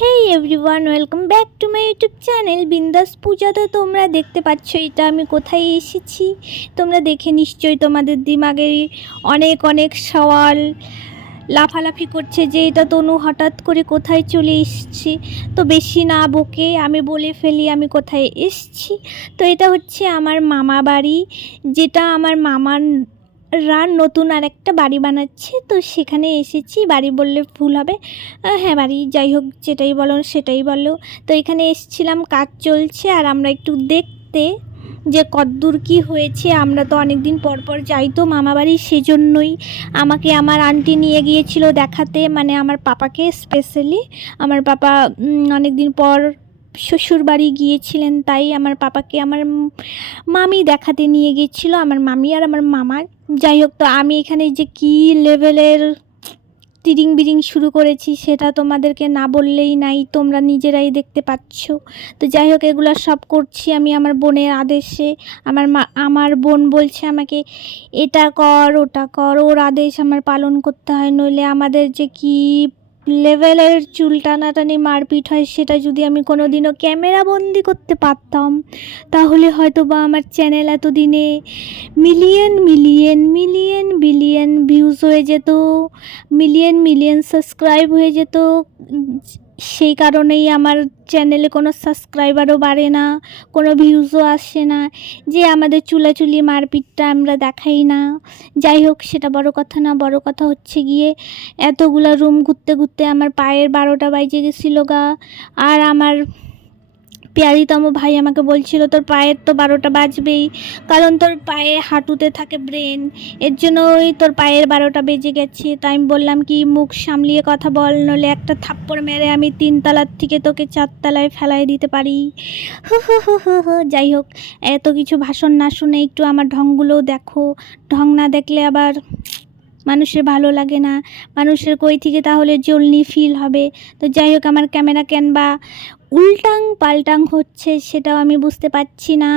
Hey everyone, welcome back to my YouTube channel বিন্দাস পূজা। তো তোমরা দেখতে পাচ্ছ এটা আমি কোথায় এসেছি। তোমরা দেখে নিশ্চয়ই তোমাদের দিমাগে অনেক অনেক সওয়াল লাফালাফি করছে যে এটা তনু হঠাৎ করে কোথায় চলে এসেছি। তো বেশি না বকে আমি বলে ফেলি আমি কোথায় এসেছি। তো এটা হচ্ছে আমার মামা বাড়ি, যেটা আমার মামার নতুন আর একটা বাড়ি বানাচ্ছে। তো সেখানে এসেছি, বাড়ি বললে ভুল হবে, হ্যাঁ বাড়ি, যাই হোক যেটাই বলো সেটাই বলো। তো এখানে এসেছিলাম, কাজ চলছে আর আমরা একটু দেখতে যে কদ্দূর কি হয়েছে। আমরা তো অনেক দিন পর পর যাই তো মামা বাড়ি, সেজন্যই আমাকে আমার আন্টি নিয়ে গিয়েছিল দেখাতে, মানে আমার পাপাকে স্পেশালি। আমার পাপা অনেক দিন পর শ্বশুর বাড়ি গিয়েছিলেন, তাই আমার পাপাকে আমার মামি দেখাতে নিয়ে গিয়েছিল, আমার মামি আর আমার মামা। যাই হোক, তো আমি এখানে যে কী লেভেলের তিরিং বিরিং শুরু করেছি সেটা তোমাদেরকে না বললেই নাই, তোমরা নিজেরাই দেখতে পাচ্ছ। তো যাই হোক, এগুলো সব করছি আমি আমার বোনের আদেশে। আমার বোন বলছে আমাকে এটা কর ওটা কর, ওর আদেশ আমার পালন করতে হয়, নইলে আমাদের যে কি লেভেলের চুল টানাটানি মারপিট হয় সেটা যদি আমি কোনো দিনও ক্যামেরা বন্দি করতে পারতাম, তাহলে হয়তো বা আমার চ্যানেল এতদিনে million million million billion views হয়ে যেত, মিলিয়ন মিলিয়ন সাবস্ক্রাইব হয়ে যেত। সেই কারণেই আমার চ্যানেলে কোনো সাবস্ক্রাইবারও বাড়ে না, কোনো ভিউজও আসে না, যে আমাদের চুলাচুলি মারপিটটা আমরা দেখাই না। যাই হোক, সেটা বড় কথা না, বড় কথা হচ্ছে গিয়ে এতগুলা রুম ঘুরতে ঘুরতে আমার পায়ের 12টা বাজে গেছিলো গা। আর আমার প্যারিতম ভাই আমাকে বলছিল তোর পায়ের তো 12টা বাজবেই, কারণ তোর পায়ে হাঁটুতে থাকে ব্রেন, এর জন্যই তোর পায়ের 12টা বেজে গেছে। তাই আমি বললাম কি মুখ সামলিয়ে কথা বল, নলে একটা থাপ্পড় মেরে আমি 3 তলার থেকে তোকে 4 তলায় ফেলাই দিতে পারি। যাই হোক, এত কিছু ভাষণ না শুনে একটু আমার ঢংগুলোও দেখো, ঢং না দেখলে আবার মানুষের ভালো লাগে না, মানুষের কই থেকে তাহলে জলনি ফিল হবে। তো যাই হোক, আমার ক্যামেরা কেন বা উল্টাং পাল্টাং হচ্ছে সেটাও আমি বুঝতে পারছি না।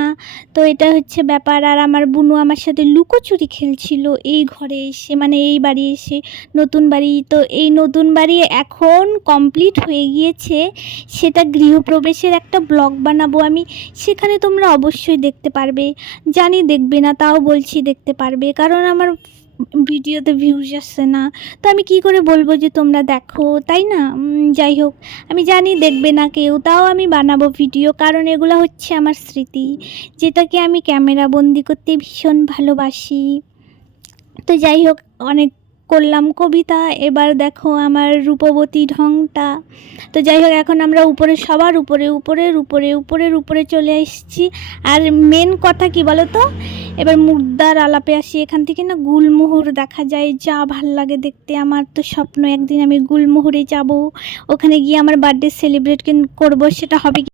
তো এটা হচ্ছে ব্যাপার। আর আমার বুনু আমার সাথে লুকোচুরি খেলছিল এই ঘরে এসে, মানে এই বাড়ি এসে, নতুন বাড়ি। তো এই নতুন বাড়ি এখন কমপ্লিট হয়ে গিয়েছে, সেটা গৃহপ্রবেশের একটা ব্লগ বানাবো আমি, সেখানে তোমরা অবশ্যই দেখতে পারবে। জানি দেখবে না, তাও বলছি দেখতে পারবে, কারণ আমার ভিডিওতে ভিউজ আসছে না, তো আমি কি করে বলবো যে তোমরা দেখো, তাই না? যাই হোক, আমি জানি দেখবে না কেউ, তাও আমি বানাবো ভিডিও, কারণ এগুলো হচ্ছে আমার স্মৃতি, যেটাকে আমি ক্যামেরা বন্দি করতে ভীষণ ভালোবাসি। তো যাই হোক, অনেক করলাম কবিতা, এবার দেখো আমার রূপবতী ঢংটা। তো যাই হোক, এখন আমরা উপরে, সবার উপরে উপরের উপরে উপরের উপরে চলে এসেছি। আর মেন কথা কি বলো তো, এবার মুর্দার আলাপে আসি। এখান থেকে না গুলমোহর দেখা যায়, যা ভাল লাগে দেখতে। আমার তো স্বপ্ন একদিন আমি গুলমোহরে যাব, ওখানে গিয়ে আমার বার্থডে সেলিব্রেট করবো, সেটা হবে